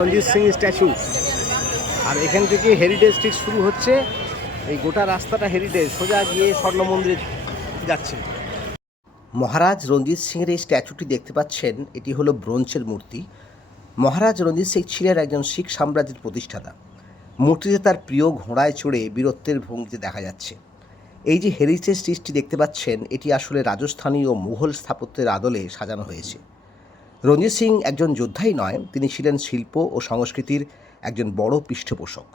Ranjit Singh statue. আর এখান থেকে heritage street শুরু হচ্ছে। এই গোটা রাস্তাটা হেরিটেজ, সোজা গিয়ে স্বর্ণ মন্দিরে যাচ্ছে। মহারাজ রঞ্জিত সিংয়ের এই স্ট্যাচুটি দেখতে পাচ্ছেন, এটি হলো ব্রোঞ্জের মূর্তি। মহারাজ রঞ্জিত সিং ছিলেন একজন শিখ সাম্রাজ্যের প্রতিষ্ঠাতা। মূর্তিতে তার প্রিয় ঘোড়ায় চড়ে বীরত্বের ভঙ্গিতে দেখা যাচ্ছে। এই যে হেরিটেজ স্ট্রিটটি দেখতে পাচ্ছেন, এটি আসলে রাজস্থানী ও মুঘল স্থাপত্যের আদলে সাজানো হয়েছে। রঞ্জিত সিং একজন যোদ্ধাই নয়, তিনি ছিলেন শিল্প ও সংস্কৃতির একজন বড় পৃষ্ঠপোষক।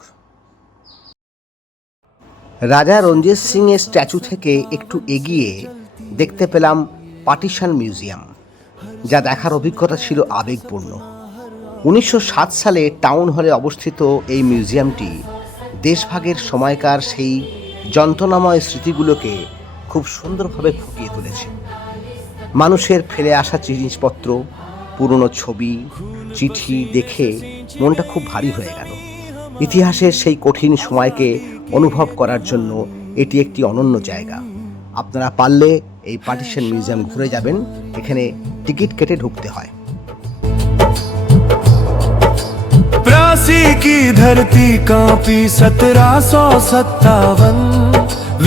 রাজা রঞ্জিত সিং এর স্ট্যাচু থেকে একটু এগিয়ে দেখতে পেলাম পার্টিশন মিউজিয়াম, যা দেখার অভিজ্ঞতা ছিল আবেগপূর্ণ। 1907 সালে টাউন হলে অবস্থিত এই মিউজিয়ামটি দেশভাগের সময়কার সেই যন্ত্রণাময় স্মৃতিগুলোকে খুব সুন্দরভাবে ফুটিয়ে তুলেছে। মানুষের ফেলে আসা জিনিসপত্র, পুরনো ছবি, চিঠি দেখে মনটা খুব ভারী হয়ে গেল। ইতিহাসের সেই কঠিন সময়কে অনুভব করার জন্য এটি একটি অনন্য জায়গা। আপনারা পারলে এই পার্টিশন মিউজিয়াম ঘুরে যাবেন। এখানে টিকিট কেটে ঢুকতে হয়। प्रासी की धरती कांपी 1757,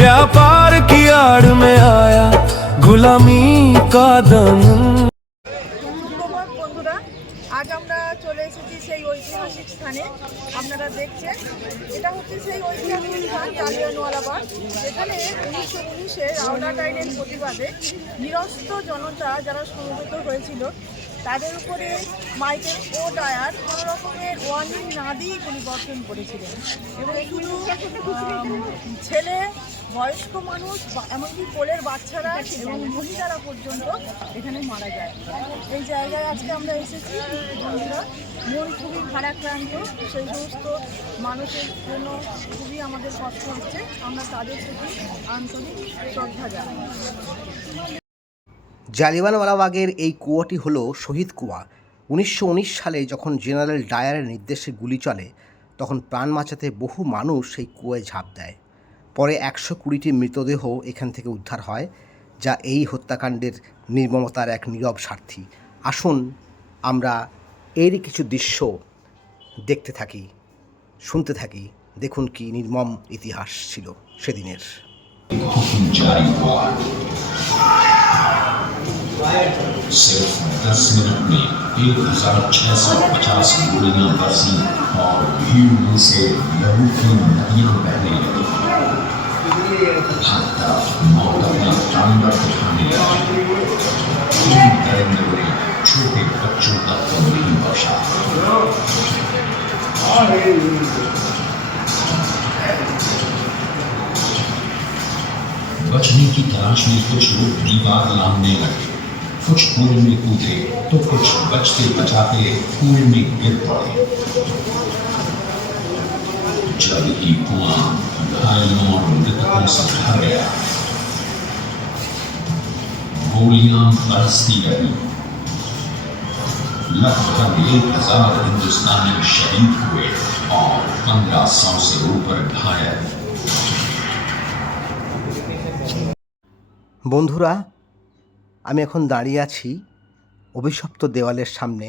व्यापार की आड़ में आया गुलामी का दम। বন্ধুরা, আজ আমরা চলে এসেছি সেই ঐতিহাসিক স্থানে। আপনারা দেখছেন, এটা হচ্ছে সেই ঐতিহাসিক স্থান জালিয়ানওয়ালাবাগ। এখানে 1919-এর রাওলাট আইনের প্রতিবাদে নিরস্ত্র জনতা যারা সমবেত হয়েছিল, তাদের উপরে মাইকেল ও ডায়ার কোনো রকমের ওয়ার্নিং না দিয়েই গুলিবর্ষণ করেছিলেন। এবং শুধু ছেলে, বয়স্ক মানুষ, এমনকি কোলের বাচ্চারা এবং মহিলারা পর্যন্ত এখানে মারা যায়। এই জায়গায় আজকে আমরা এসেছি বন্ধুরা, মন খুবই ভারাক্রান্ত। সেই সমস্ত মানুষের জন্য খুবই আমাদের কষ্ট হচ্ছে। আমরা তাদের প্রতি আন্তরিক শ্রদ্ধা জানাই। জালিয়ানওয়ালাবাগের এই কুয়োটি হলো শহীদ কুয়া। 1919 সালে যখন জেনারেল ডায়ারের নির্দেশে গুলি চলে, তখন প্রাণ বাঁচাতে বহু মানুষ সেই কুয়োয় ঝাঁপ দেয়। পরে 120টি মৃতদেহ এখান থেকে উদ্ধার হয়, যা এই হত্যাকাণ্ডের নির্মমতার এক নীরব সাক্ষী। আসুন আমরা এরই কিছু দৃশ্য দেখতে থাকি, শুনতে থাকি। দেখুন কি নির্মম ইতিহাস ছিল সেদিনের। सिर्फ 10 मिनट में 1650 गोलियां बरसी और भीड़ में से लहू की नदियां बहने लगी। हर तरफ मौत अपना तांडव दिखाने लगी। इन दरिंदों ने छोटे बच्चों तक को नहीं बख्शा। बचने की तलाश में कुछ लोग दीवार लांघने लगे, कुछ कुएं में कूदे तो कुछ बचते बचाते कुएं में गिर पड़े। जब ही कुआं घायलों और मृतकों से भर गया, गोलियां बरसती रही। लगभग 1000 हिंदुस्तानी शहीद हुए और 1500 से ऊपर घायल। বন্ধুরা, আমি এখন দাঁড়িয়ে আছি অভিশপ্ত দেওয়ালের সামনে,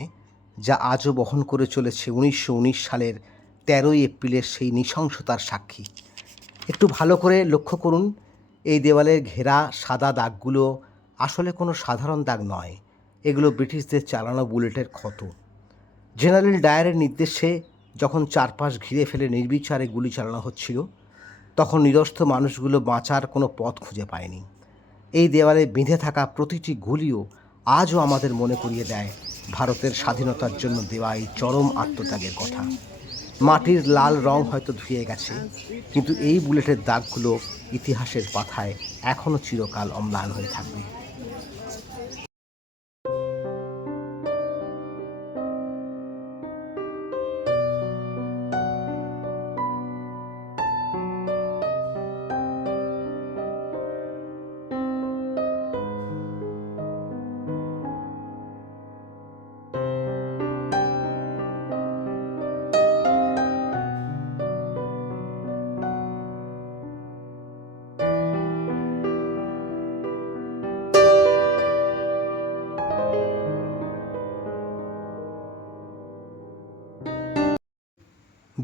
যা আজও বহন করে চলেছে 1919 সালের 13ই এপ্রিলের সেই নৃশংসতার সাক্ষী। একটু ভালো করে লক্ষ্য করুন, এই দেওয়ালের ঘেরা সাদা দাগগুলো আসলে কোনো সাধারণ দাগ নয়, এগুলো ব্রিটিশদের চালানো বুলেটের ক্ষত। জেনারেল ডায়ারের নির্দেশে যখন চারপাশ ঘিরে ফেলে নির্বিচারে গুলি চালানো হচ্ছিল, তখন নিরস্ত্র মানুষগুলো বাঁচার কোনো পথ খুঁজে পায়নি। এই দেওয়ালে বিঁধে থাকা প্রতিটি গুলিও আজও আমাদের মনে করিয়ে দেয় ভারতের স্বাধীনতার জন্য দেওয়া এই চরম আত্মত্যাগের কথা। মাটির লাল রং হয়তো ধুয়ে গেছে, কিন্তু এই বুলেটের দাগগুলো ইতিহাসের পাতায় এখনও চিরকাল অম্লান হয়ে থাকবে।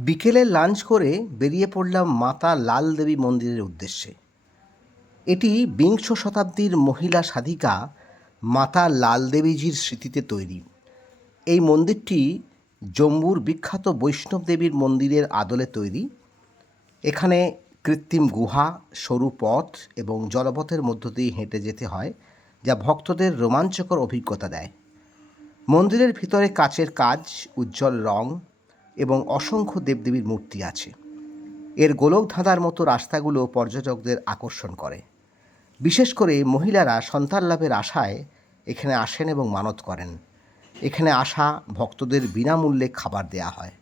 বিকেলে লাঞ্চ করে বেরিয়ে পড়লাম মাতা লাল দেবী মন্দিরের উদ্দেশ্যে। এটি বিংশ শতাব্দীর মহিলা সাধিকা মাতা লাল দেবীজির স্মৃতিতে তৈরি। এই মন্দিরটি জম্মুর বিখ্যাত বৈষ্ণব দেবীর মন্দিরের আদলে তৈরি। এখানে কৃত্রিম গুহা, সরু পথ এবং জলপথের মধ্য দিয়ে হেঁটে যেতে হয়, যা ভক্তদের রোমাঞ্চকর অভিজ্ঞতা দেয়। মন্দিরের ভিতরে কাচের কাজ, উজ্জ্বল রং এবং অসংখ্য দেবদেবীর মূর্তি আছে। এর গোলক ধাঁধার মতো রাস্তাগুলো পর্যটকদের আকর্ষণ করে। বিশেষ করে মহিলারা সন্তান লাভের আশায় এখানে আসেন এবং মানত করেন। এখানে আসা ভক্তদের বিনামূল্যে খাবার দেয়া হয়।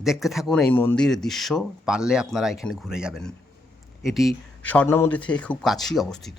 দেখতে থাকুন এই মন্দিরের দৃশ্য, পারলে আপনারা এখানে ঘুরে যাবেন। এটি স্বর্ণ মন্দির থেকে খুব কাছেই অবস্থিত।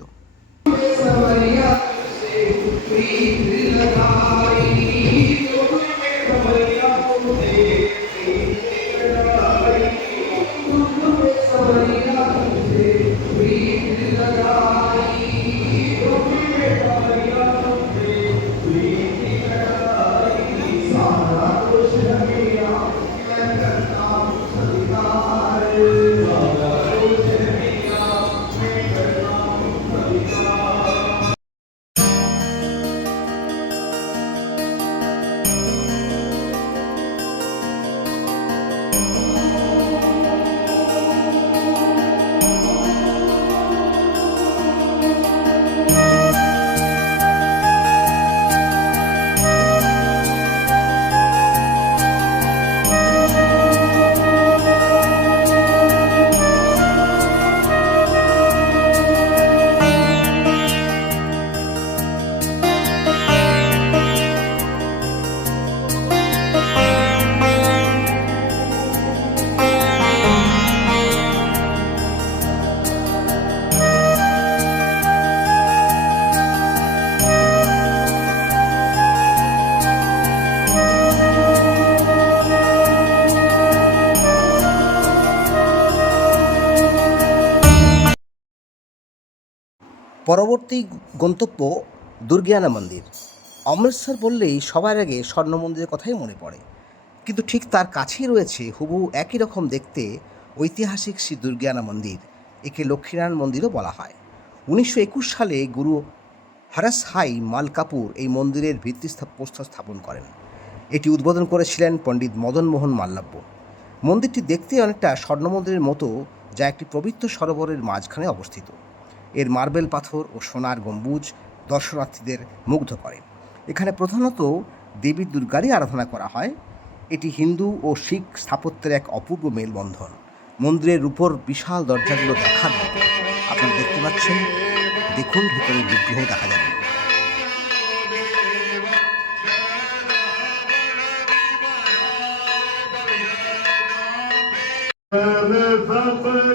পরবর্তী গন্তব্য দুর্গিয়ানা মন্দির। অমৃতসর বললেই সবার আগে স্বর্ণ মন্দিরের কথাই মনে পড়ে, কিন্তু ঠিক তার কাছেই রয়েছে হুবহু একই রকম দেখতে ঐতিহাসিক শ্রী দুর্গিয়ানা মন্দির। একে লক্ষ্মীনারায়ণ মন্দিরও বলা হয়। 1921 সালে গুরু হরসহাই মাল কাপুর এই মন্দিরের ভিত্তিপ্রস্তর স্থাপন করেন। এটি উদ্বোধন করেছিলেন পণ্ডিত মদন মোহন মালব্য। মন্দিরটি দেখতে অনেকটা স্বর্ণ মন্দিরের মতো, যা একটি পবিত্র সরোবরের মাঝখানে অবস্থিত। এর মার্বেল পাথর ও সোনার গম্বুজ দর্শনার্থীদের মুগ্ধ করে। এখানে প্রধানত দেবী দুর্গারই আরাধনা করা হয়। এটি হিন্দু ও শিখ স্থাপত্যের এক অপূর্ব মেলবন্ধন। মন্দিরের উপর বিশাল দরজাগুলো দেখার মতো। আপনারা দেখতে পাচ্ছেন, দেখুন ভিতরে বিগ্রহ দেখা যাবে। Never